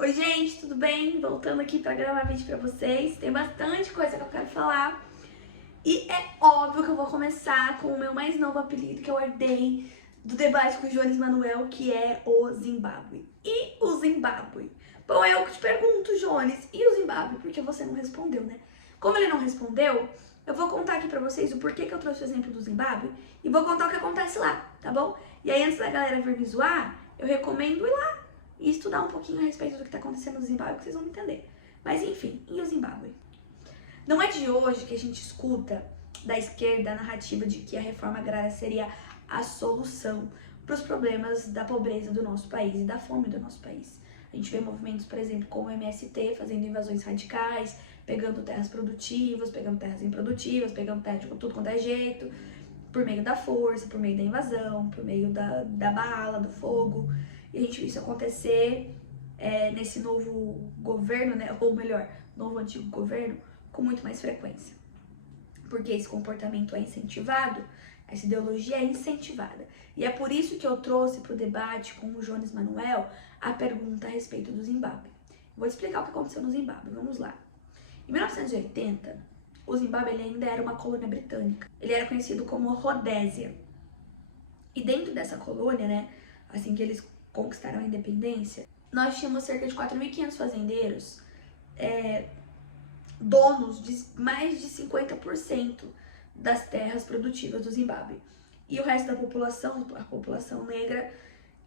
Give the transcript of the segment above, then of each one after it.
Oi gente, tudo bem? Voltando aqui pra gravar vídeo pra vocês. Tem bastante coisa que eu quero falar. E é óbvio que eu vou começar com o meu mais novo apelido que eu herdei do debate com o Jones Manuel, que é o Zimbábue. E o Zimbábue? Bom, eu que te pergunto, Jones, e o Zimbábue? Porque você não respondeu, né? Como ele não respondeu, eu vou contar aqui pra vocês o porquê que eu trouxe o exemplo do Zimbábue e vou contar o que acontece lá, tá bom? E aí, antes da galera vir me zoar, eu recomendo ir lá e estudar um pouquinho a respeito do que está acontecendo no Zimbábue, que vocês vão entender. Mas enfim, e o Zimbábue? Não é de hoje que a gente escuta da esquerda a narrativa de que a reforma agrária seria a solução para os problemas da pobreza do nosso país e da fome do nosso país. A gente vê movimentos, por exemplo, como o MST fazendo invasões radicais, pegando terras produtivas, pegando terras improdutivas, pegando terra de tudo quanto é jeito, por meio da força, por meio da invasão, por meio da bala, do fogo. E a gente viu isso acontecer nesse novo governo, né? Ou melhor, novo antigo governo, com muito mais frequência. Porque esse comportamento é incentivado, essa ideologia é incentivada. E é por isso que eu trouxe para o debate com o Jones Manuel a pergunta a respeito do Zimbábue. Vou te explicar o que aconteceu no Zimbábue, vamos lá. Em 1980, o Zimbábue ele ainda era uma colônia britânica. Ele era conhecido como Rodésia. E dentro dessa colônia, né, assim que eles conquistaram a independência, nós tínhamos cerca de 4.500 fazendeiros, donos de mais de 50% das terras produtivas do Zimbábue. E o resto da população, a população negra,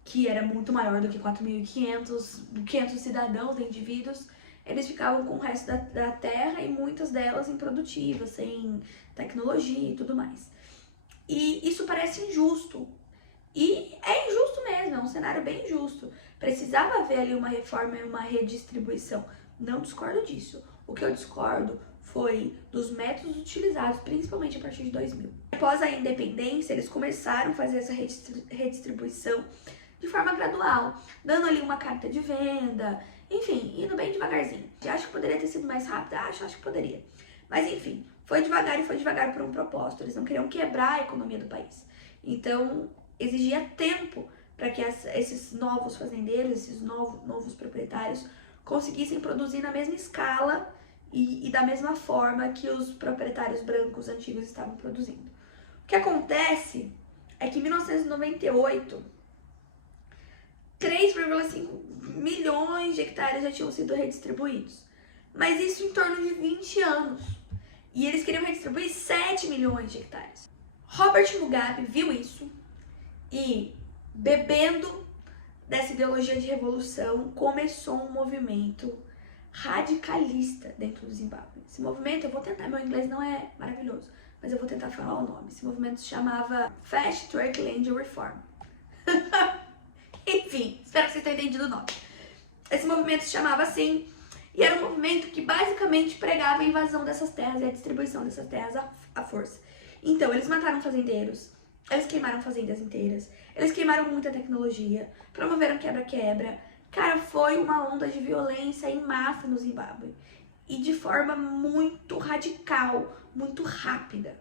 que era muito maior do que 4.500 cidadãos, indivíduos, eles ficavam com o resto da terra e muitas delas improdutivas, sem tecnologia e tudo mais. E isso parece injusto. E é injusto mesmo, é um cenário bem injusto. Precisava haver ali uma reforma e uma redistribuição. Não discordo disso. O que eu discordo foi dos métodos utilizados, principalmente a partir de 2000. Após a independência, eles começaram a fazer essa redistribuição de forma gradual, dando ali uma carta de venda, enfim, indo bem devagarzinho. Acho que poderia ter sido mais rápido? Acho que poderia. Mas enfim, foi devagar por um propósito. Eles não queriam quebrar a economia do país. Então, exigia tempo para que esses novos fazendeiros, esses novos proprietários conseguissem produzir na mesma escala e da mesma forma que os proprietários brancos antigos estavam produzindo. O que acontece é que em 1998, 3,5 milhões de hectares já tinham sido redistribuídos. Mas isso em torno de 20 anos. E eles queriam redistribuir 7 milhões de hectares. Robert Mugabe viu isso e, bebendo dessa ideologia de revolução, começou um movimento radicalista dentro do Zimbábue. Esse movimento, eu vou tentar, meu inglês não é maravilhoso, mas eu vou tentar falar o nome. Esse movimento se chamava Fast Track Land Reform. Enfim, espero que vocês tenham entendido o nome. Esse movimento se chamava assim, e era um movimento que basicamente pregava a invasão dessas terras e a distribuição dessas terras à força. Então, eles mataram fazendeiros, eles queimaram fazendas inteiras, eles queimaram muita tecnologia, promoveram quebra-quebra. Cara, foi uma onda de violência em massa no Zimbábue. E de forma muito radical, muito rápida.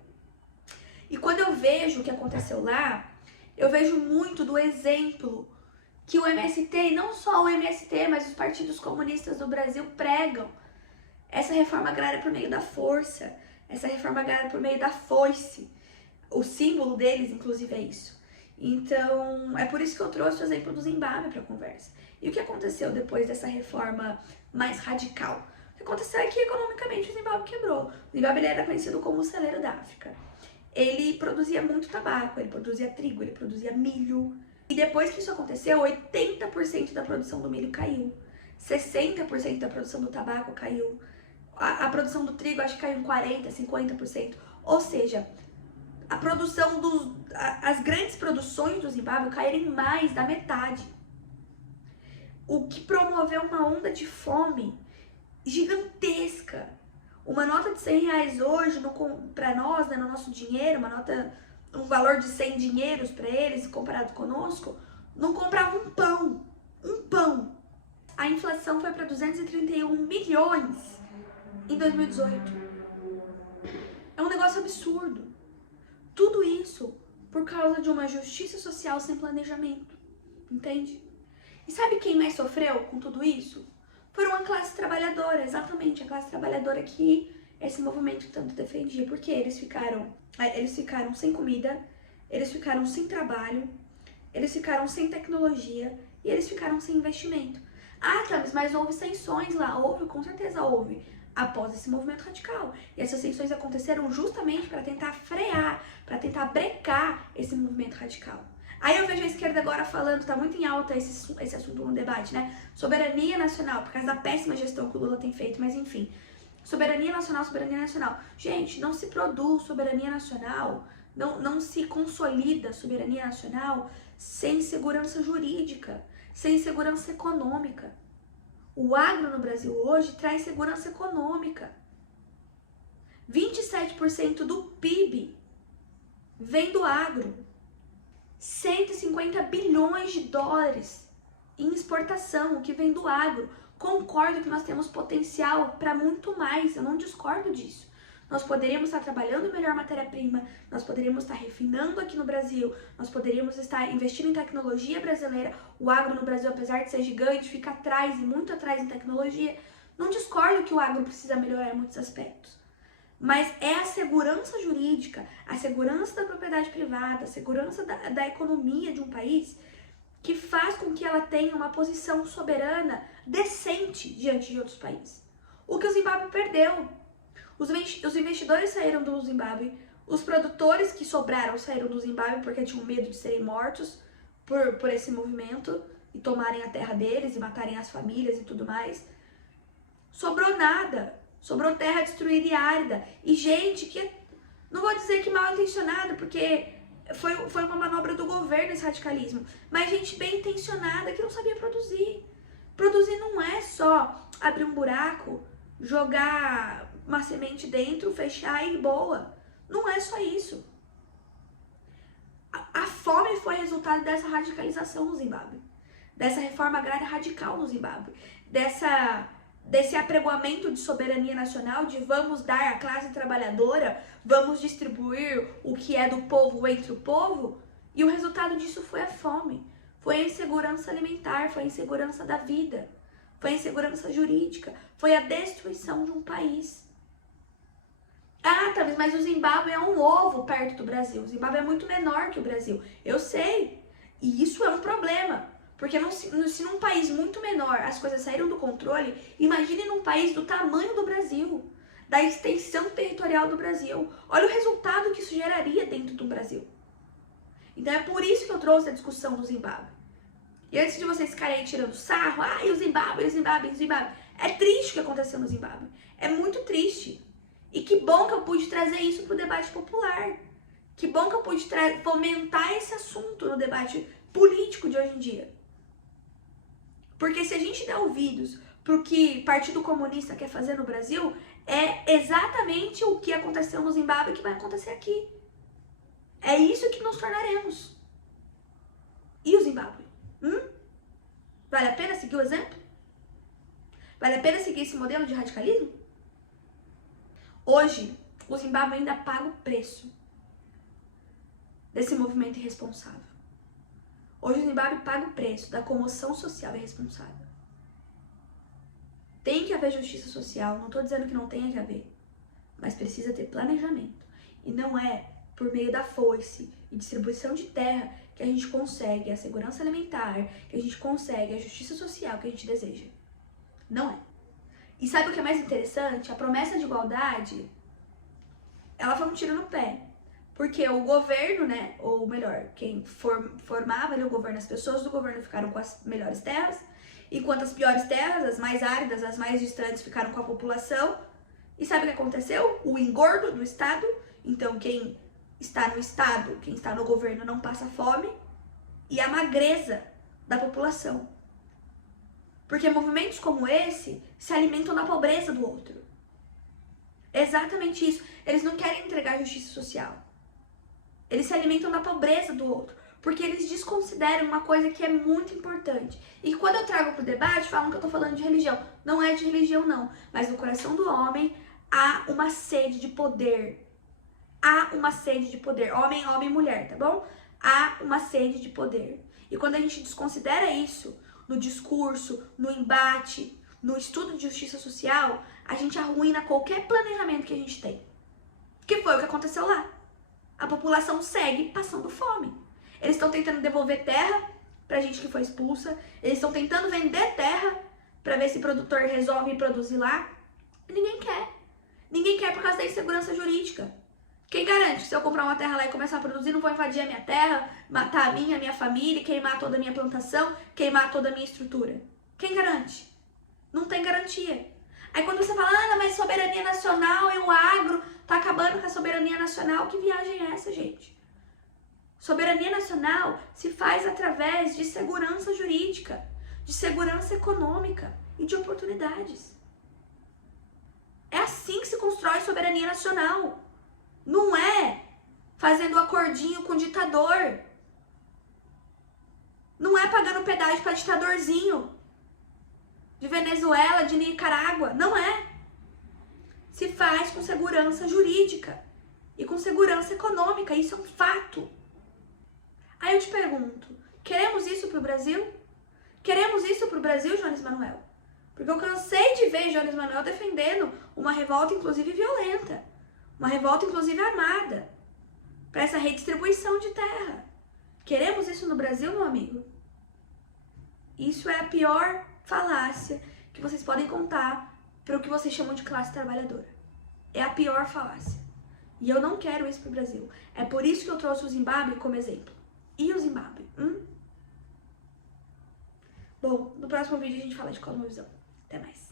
E quando eu vejo o que aconteceu lá, eu vejo muito do exemplo que o MST, e não só o MST, mas os partidos comunistas do Brasil pregam. Essa reforma agrária por meio da força, essa reforma agrária por meio da foice. O símbolo deles, inclusive, é isso. Então, é por isso que eu trouxe o exemplo do Zimbábue para a conversa. E o que aconteceu depois dessa reforma mais radical? O que aconteceu é que, economicamente, o Zimbábue quebrou. O Zimbábue ele era conhecido como o celeiro da África. Ele produzia muito tabaco, ele produzia trigo, ele produzia milho. E depois que isso aconteceu, 80% da produção do milho caiu. 60% da produção do tabaco caiu. A produção do trigo, acho que caiu em 40%, 50%. Ou seja, a produção as grandes produções do Zimbábue caíram em mais da metade. O que promoveu uma onda de fome gigantesca. Uma nota de 100 reais hoje, para nós, né, no nosso dinheiro, um valor de 100 dinheiros para eles, comparado conosco, não comprava um pão. Um pão. A inflação foi para 231 milhões em 2018. É um negócio absurdo. Tudo isso por causa de uma justiça social sem planejamento, entende? E sabe quem mais sofreu com tudo isso? foram a classe trabalhadora, exatamente, a classe trabalhadora que esse movimento tanto defendia, porque eles ficaram sem comida, eles ficaram sem trabalho, eles ficaram sem tecnologia e eles ficaram sem investimento. Ah, Thames, mas houve sanções lá, houve, com certeza houve, após esse movimento radical. E essas sanções aconteceram justamente para tentar frear, para tentar brecar esse movimento radical. Aí eu vejo a esquerda agora falando, tá muito em alta esse assunto no debate, né? Soberania nacional, por causa da péssima gestão que o Lula tem feito, mas enfim. Soberania nacional, soberania nacional. Gente, não se produz soberania nacional, não se consolida soberania nacional sem segurança jurídica, sem segurança econômica. O agro no Brasil hoje traz segurança econômica. 27% do PIB vem do agro. 150 bilhões de dólares em exportação, o que vem do agro. Concordo que nós temos potencial para muito mais, eu não discordo disso. Nós poderíamos estar trabalhando melhor matéria-prima, nós poderíamos estar refinando aqui no Brasil, nós poderíamos estar investindo em tecnologia brasileira. O agro no Brasil, apesar de ser gigante, fica atrás e muito atrás em tecnologia. Não discordo que o agro precisa melhorar em muitos aspectos. Mas é a segurança jurídica, a segurança da propriedade privada, a segurança da economia de um país que faz com que ela tenha uma posição soberana decente diante de outros países. O que o Zimbábue perdeu. Os investidores saíram do Zimbábue, os produtores que sobraram saíram do Zimbábue porque tinham medo de serem mortos por esse movimento e tomarem a terra deles e matarem as famílias e tudo mais. Sobrou nada. Sobrou terra destruída e árida. E gente que, não vou dizer que mal intencionada, porque foi uma manobra do governo esse radicalismo, mas gente bem intencionada que não sabia produzir. Produzir não é só abrir um buraco, jogar uma semente dentro, fechar e boa. Não é só isso. A fome foi resultado dessa radicalização no Zimbábue, dessa reforma agrária radical no Zimbábue, desse apregoamento de soberania nacional, de vamos dar à classe trabalhadora, vamos distribuir o que é do povo entre o povo, e o resultado disso foi a fome, foi a insegurança alimentar, foi a insegurança da vida, foi a insegurança jurídica, foi a destruição de um país. Ah, Thames, mas o Zimbábue é um ovo perto do Brasil, o Zimbábue é muito menor que o Brasil, eu sei, e isso é um problema. Porque se num país muito menor as coisas saíram do controle, imagine num país do tamanho do Brasil, da extensão territorial do Brasil. Olha o resultado que isso geraria dentro do Brasil. Então é por isso que eu trouxe a discussão do Zimbábue. E antes de vocês ficarem aí tirando sarro, e o Zimbábue, é triste o que aconteceu no Zimbábue. É muito triste. E que bom que eu pude trazer isso para o debate popular. Que bom que eu pude fomentar esse assunto no debate político de hoje em dia. Porque se a gente der ouvidos para o que o Partido Comunista quer fazer no Brasil, é exatamente o que aconteceu no Zimbábue que vai acontecer aqui. É isso que nos tornaremos. E o Zimbábue? Vale a pena seguir o exemplo? Vale a pena seguir esse modelo de radicalismo? Hoje, o Zimbábue ainda paga o preço desse movimento irresponsável. Hoje o Zimbábue paga o preço da comoção social irresponsável. Tem que haver justiça social, não estou dizendo que não tenha que haver, mas precisa ter planejamento. E não é por meio da foice e distribuição de terra que a gente consegue a segurança alimentar, que a gente consegue a justiça social que a gente deseja. Não é. E sabe o que é mais interessante? A promessa de igualdade, ela foi um tiro no pé. Porque o governo, né, ou melhor, quem formava ali o governo, as pessoas do governo ficaram com as melhores terras, enquanto as piores terras, as mais áridas, as mais distantes, ficaram com a população. E sabe o que aconteceu? O engordo do Estado. Então, quem está no Estado, quem está no governo não passa fome. E a magreza da população. Porque movimentos como esse se alimentam da pobreza do outro. Exatamente isso. Eles não querem entregar justiça social. Eles se alimentam da pobreza do outro, porque eles desconsideram uma coisa que é muito importante. E quando eu trago para o debate, falam que eu estou falando de religião. Não é de religião, não. Mas no coração do homem há uma sede de poder. Há uma sede de poder. Homem, homem e mulher, tá bom? Há uma sede de poder. E quando a gente desconsidera isso no discurso, no embate, no estudo de justiça social, a gente arruína qualquer planejamento que a gente tem. Que foi o que aconteceu lá. A população segue passando fome. Eles estão tentando devolver terra pra gente que foi expulsa. Eles estão tentando vender terra pra ver se o produtor resolve produzir lá. E ninguém quer. Ninguém quer por causa da insegurança jurídica. Quem garante que se eu comprar uma terra lá e começar a produzir, não vou invadir a minha terra, matar a minha família, queimar toda a minha plantação, queimar toda a minha estrutura? Quem garante? Não tem garantia. Aí quando você fala, ah, mas soberania nacional e o agro tá acabando com a soberania nacional, que viagem é essa, gente? Soberania nacional se faz através de segurança jurídica, de segurança econômica e de oportunidades. É assim que se constrói soberania nacional. Não é fazendo acordinho com o ditador. Não é pagando pedágio para ditadorzinho de Venezuela, de Nicarágua. Não é. Se faz com segurança jurídica e com segurança econômica. Isso é um fato. Aí eu te pergunto, queremos isso pro Brasil? Queremos isso pro Brasil, Jones Manoel? Porque eu cansei de ver Jones Manoel defendendo uma revolta, inclusive violenta. Uma revolta, inclusive armada. Para essa redistribuição de terra. Queremos isso no Brasil, meu amigo? Isso é a pior falácia que vocês podem contar para o que vocês chamam de classe trabalhadora. É a pior falácia. E eu não quero isso pro Brasil. É por isso que eu trouxe o Zimbábue como exemplo. E o Zimbábue? Bom, no próximo vídeo a gente fala de cosmovisão. Até mais.